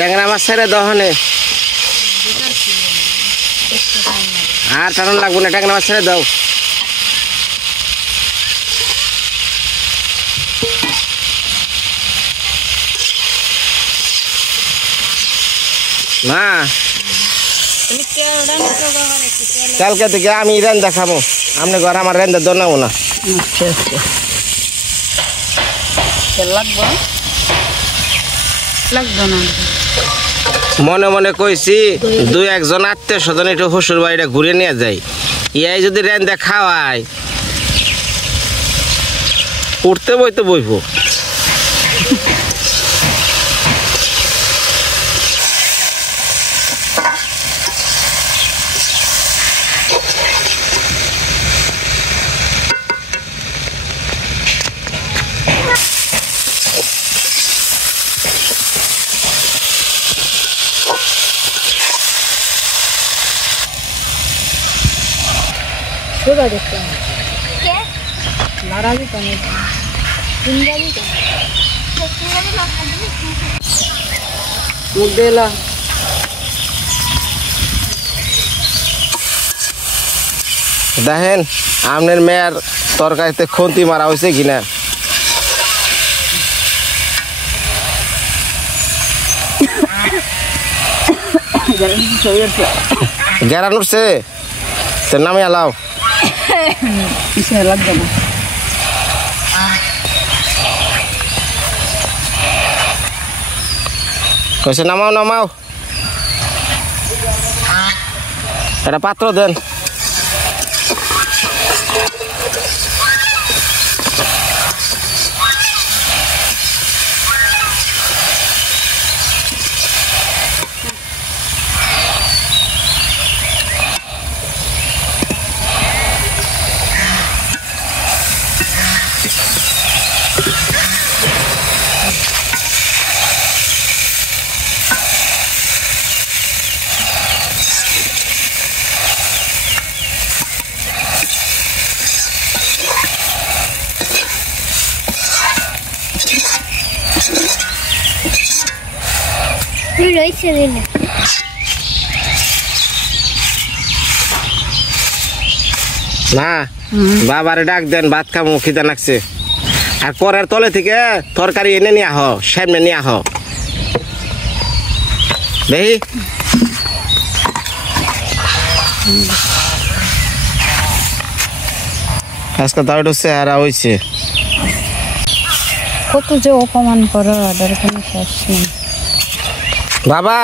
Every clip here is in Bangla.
ট্যাংরা মাছ ছেড়ে দহনে আর টানুন লাগবো না, ট্যাংরা মাছ ছেড়ে দাও। মা কালকে থেকে আমি রেন্দা খাবো, আপনি ঘর আমার রেন্দা দোনাবো না। মনে মনে কইছি দুই একজন আত্মীয় স্বজন একটু শ্বশুর বাড়িটা ঘুরে নিয়ে যাই, ইয়াই যদি রেন্দা খাওয়ায় উঠতে বইতে বইব। দেখেন আপনার মেয়ের তরকারিতে খুন্তি মারা হয়েছে কিনা। গেরান উঠছে তোর নামে আলাও লাগবে না। কইছে নামাও নামাও, একটা পাত্র দেন। না বাবারে ডাক দেন, ভাত খাবো, খিদা লাগছে। আর পরের তলে থেকে তরকারি এনে নিয়ে আহ, সামনে নিয়ে আহ দেখি। আজকে তাও একটু চেহারা হয়েছে। কত যে অপমান করো, ওদের কোনো শেষ নেই। বাবা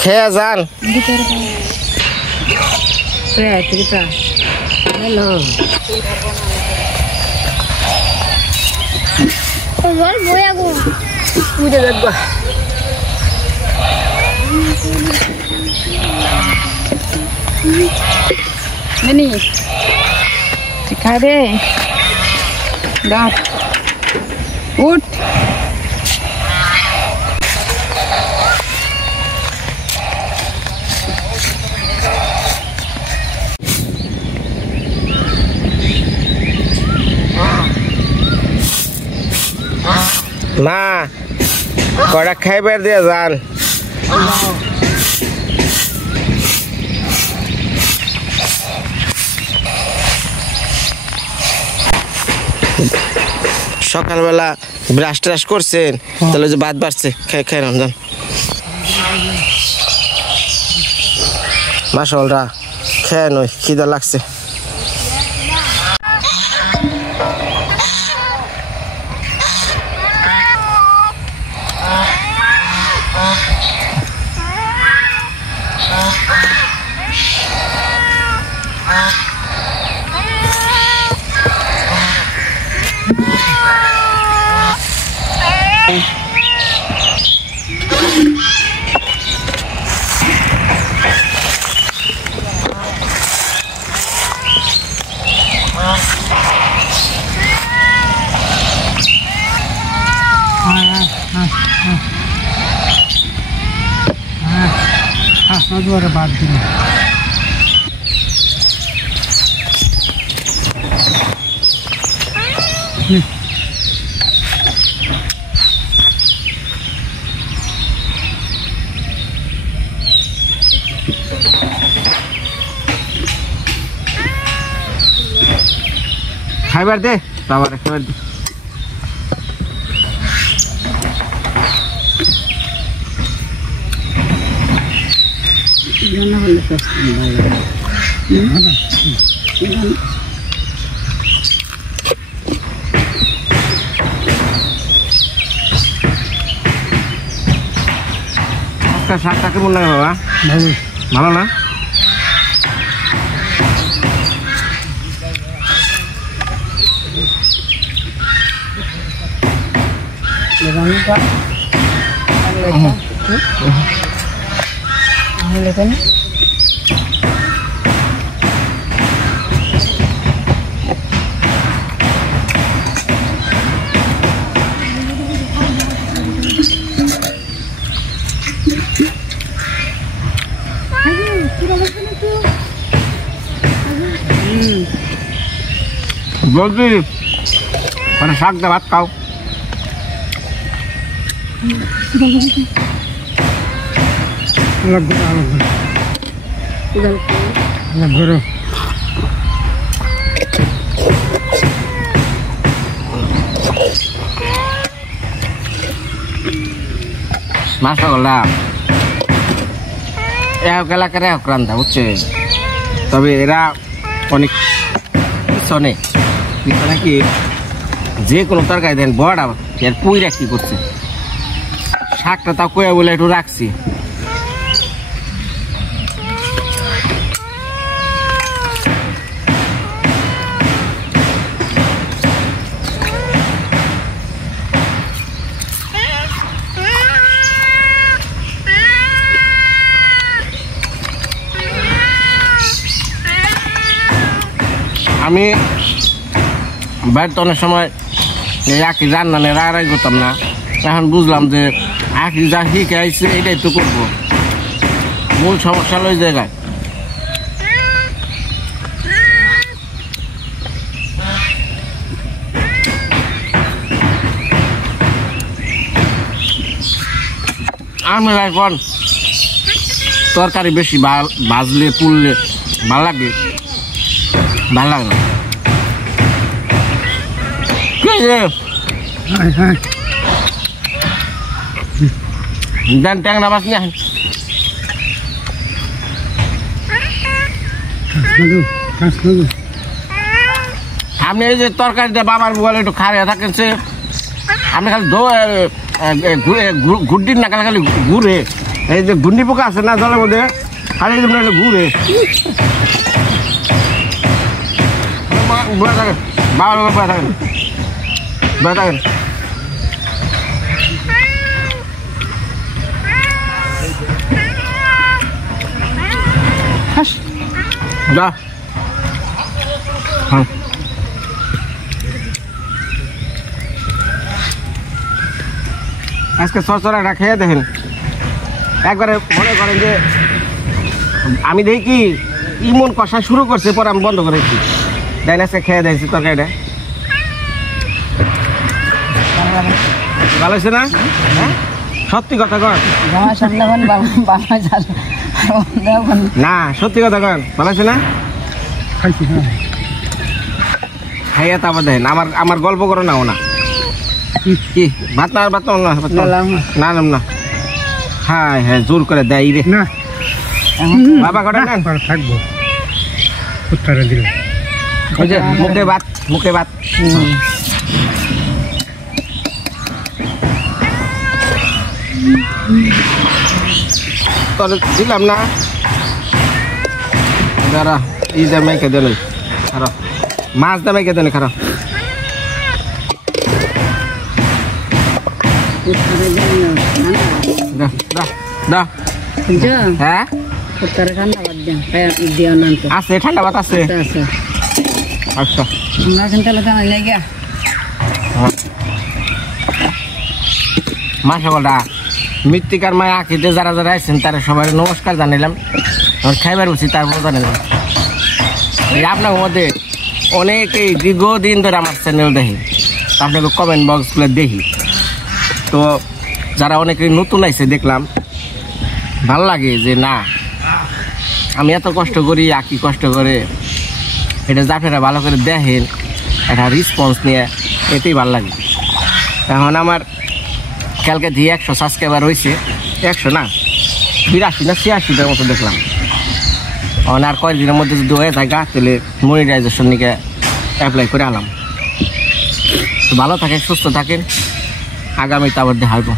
খেয়ে যান। হ্যালো খাবে উঠ। মা কটা খাইবার দিয়ে যান। সকালবেলা ব্রাশ ট্রাশ করছেন, তাহলে যে ভাত বাড়ছে খেয়ে খেয়ে নাম যান। মাশাআল্লাহ খেয়ে নই, খিদা লাগছে। बात খাইবার দে বাবার খাইবার দে জানা হলে তো শাকটা কেমন লাগে বাবা ভালো না বলছি মানে শাক দিয়ে ভাত খাও মাশাআল্লাহ এক এলাকার এক রান্না বুঝছে তবে এরা অনেক পিছনে পিছনে কি যে কোনো তরকারি দেন বড়া এর পুইরা কি করছে শাকটা তা কয়ে বলে একটু রাখছি আমি বাড়িতে অনেক সময় একই রান্না নিয়ে রাগারাগি করতাম না এখন বুঝলাম যে একই যা শিখে আইসে এটাই তো করবো মূল সমস্যা ওই জায়গায় আমি এখন তরকারি বেশি ভাজলে পুড়লে ভাল লাগে ভাল লাগে না Dan tang nabasnya. আপনি এই যে তরকারিটা বাবার বলে একটু খাড়িয়ে থাকেন সে আপনি খালি ঘুরডির না খালি ঘুরে এই যে গুন্ডি পোকা আছে না জলের মধ্যে খালি ঘুরে বয়ে থাকেন বাবার বয়ে থাকেন বয়ে থাকেন যা হ্যাঁ আজকে সরসরাটা খেয়ে দেখেন একবারে মনে করেন যে আমি দেখি কি ইমন কষা শুরু করছে পরে আমি বন্ধ করেছি দেন আজকে খেয়ে দেখছি তরকারিটা ভালো হয়েছে না হ্যাঁ সত্যি কথা কন না সত্যি কথা কন ভালো হয়েছে না খাইয়া তারপর দেখেন আমার গল্প করো না না কি ভাত না ভাত না না হ্যাঁ হ্যাঁ জোর করে দেয় রে না বাবা কটা নেন থাকবো ওই যে মুখে ভাত তোর দিলাম না দাঁড়া ই দামে কে দেন খারাপ মাছ দামে কে দেন খারাপ হ্যাঁ আছে ঠান্ডা ভাত আছে আচ্ছা মাশাআল্লাহ মৃত্তিকার মায়া আঁকিতে যারা যারা আছেন তারা সবাই নমস্কার জানালাম খাইবার উচিত তারপর জানালাম আপনার মধ্যে অনেকেই দীর্ঘদিন ধরে আমার চ্যানেল দেখি আপনাকে কমেন্ট বক্সগুলো দেখি তো যারা অনেকেই নতুন আইছে দেখলাম ভাল লাগে যে না আমি এত কষ্ট করি আঁকি কষ্ট করে এটা যে আপনারা ভালো করে দেখেন একটা রেসপন্স নিয়ে, এতেই ভালো লাগে। এখন আমার কালকে দিয়ে 100 সাবস্ক্রাইবার হয়েছে, 100 না 82 না 86টার মতো দেখলাম। আর কয়েকদিনের মধ্যে যদি হয়ে থাকে তাহলে মনিটাইজেশন নিয়ে অ্যাপ্লাই করে আলাম। তো ভালো থাকেন, সুস্থ থাকেন, আগামীতে আবার দেখা হইব।